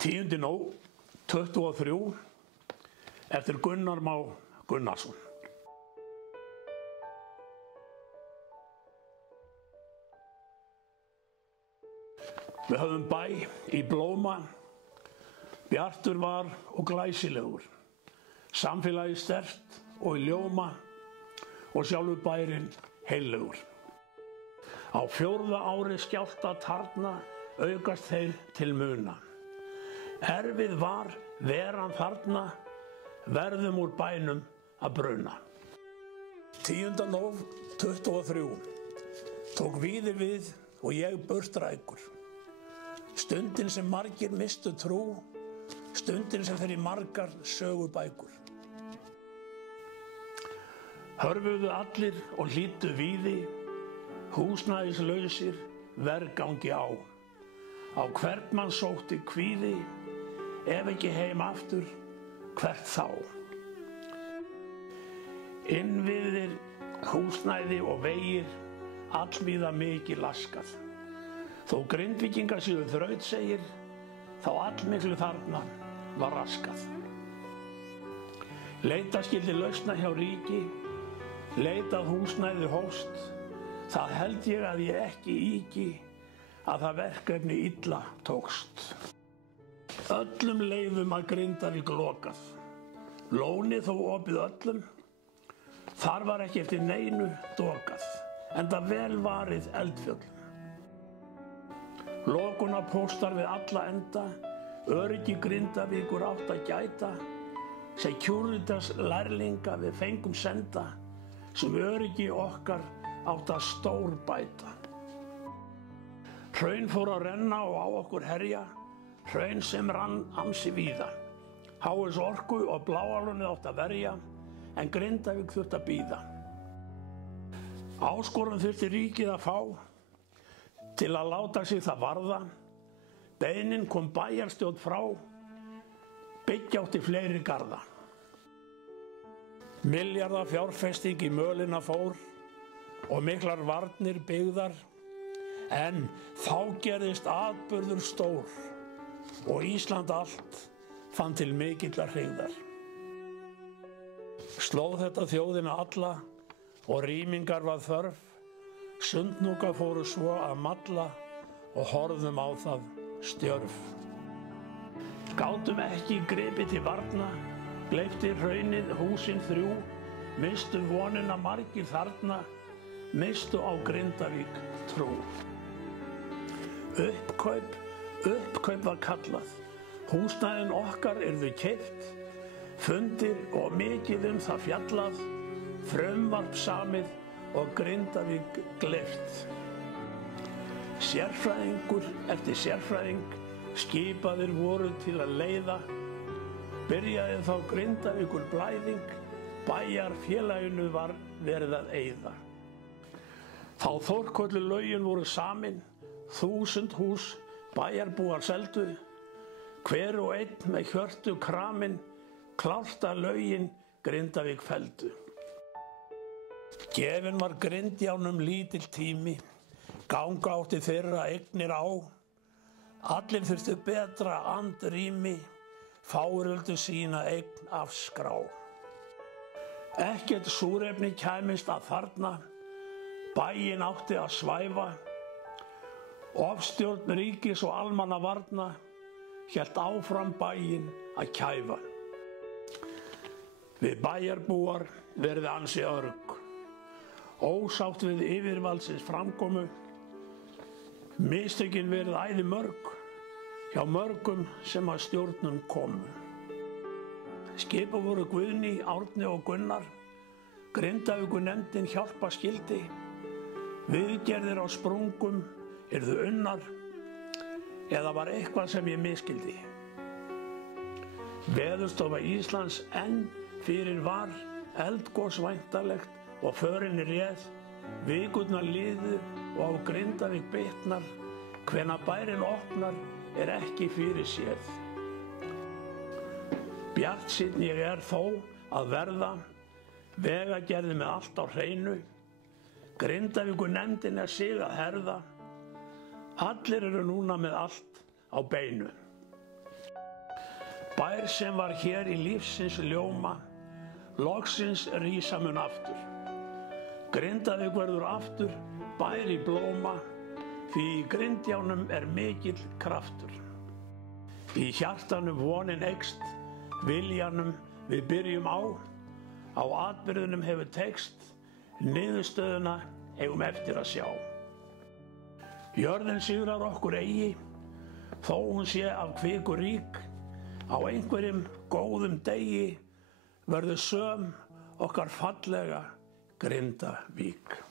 10. nóg 23 eftir Gunnar Má Gunnarsson. Við höfðum bæ í blóma, bjartur var og glæsilegur, samfélagi sterkt og í ljóma og sjálfur bærinn heillegur. Á 4. ári skjálfta tarna aukast þeir til muna. Erfið var veran þarna, verðum úr bænum að bruna. 10. nóg 23 tók víðir við og ég burtrækur. Stundin sem margir mistu trú, stundin sem fer í margar sögubækur. Hörfuðu allir og hlýddu víði, húsnæðislausir vergangi á. Á hvern mann sótti kvíði, ef ekki heim aftur, hvert þá. Innviðir, húsnæði og vegir, allvíða mikið laskað. Þó Grindvíkingar séu þrautsegir, þá allmiklu þarna var raskað. Leita skyldi lausna hjá ríki, leitað húsnæði hófst, það held ég að ég ekki ýki, að það verkefni illa tókst. Öllum leiðum að Grindavík lokað, lónið þó opið öllum, þar var ekki eftir neinu dokað, enda vel varið eldfjöllum. Lokunarpóstar við alla enda, öryggi Grindavíkur átt að gæta, Securitas lærlinga við fengum senda, sem öryggi okkar átt að stórbæta. Hraun fór að renna og á okkur herja, hraun sem rann ansi víða. HS Orku og Bláálunni átt að verja, en Grindavík þurfti að bíða. Áskorun þurfti ríkið að fá, til að láta sig það varða. Beiðnin kom bæjarstjórn frá, byggja átti fleiri garða. Milljarða fjárfesting í mölina fór og miklar varnir byggðar, en þá gerðist atburður stór og Ísland allt fann til mikillar hryggðar. Slóð þetta þjóðina alla og rýmingar var þörf, sundnúka fóru svo að malla og horfðum á það stjörf. Gátum ekki gripið til varna, gleypti hraunið húsin 3, mistu vonina margir þarna, mistu á Grindavík trú. Uppkaup var kallað, húsnæðin okkar yrðu keypt, fundir og mikið það fjallað, frumvarp samið og Grindavík gleypt. Sérfræðingur eftir sérfræðing, skipaðir voru til að leiða, byrjaði þá Grindavíkur blæðing, bæjarfélaginu var verið að eyða. Þá Þórkollu lögin voru samin, 1000 hús bæjarbúar seldu, hver og einn með hjörtu kramin, klárt að lögin Grindavík felldu. Gefinn var Grindjánum lítill tími, ganga átti þeirra eignir á, allir þurftu betra andrými, fáir vildu sína eign af skrá. Ekkert súrefni kæmist að þarna, bæinn átti að svæfa, ofstjórn ríkis og almannavarna hélt áfram bæinn að kæfa. Við bæjarbúar verði ansi örg, ósátt við yfirvaldsins framkomu, mistökin verið æði mörg hjá mörgum sem að stjórnum komu. Skipað voru Guðný, Árni og Gunnar, Grindavíkurnefndin hjálpa skildi, viðgerðir á sprungum yrðu unnar, eða var eitthvað sem ég misskildi. Veðurstofa Íslands enn fyrir var eldgos væntanlegt og förinni réð, vikurnar liðu og á Grindavík bitnar, hvenær bærinn opnar ekki fyrir séð. Bjartsýnn ég þó að verða, vegagerði með allt á hreinu, Grindavíkurnefndin sig að herða, allir eru núna með allt á beinu. Bær sem var hér í lífsins ljóma, loksins rísa mun aftur. Grindavík verður aftur bær í blóma, því í Grindjánum mikill kraftur. Í hjartanum vonin eykst, viljanum við byrjum á atburðunum hefur teikst, niðurstöðuna eigum eftir að sjá. Jörðin sigrar okkur eigi, þó hún sé af kviku rík, á einhverjum góðum degi verður söm okkar fallega Grindavík.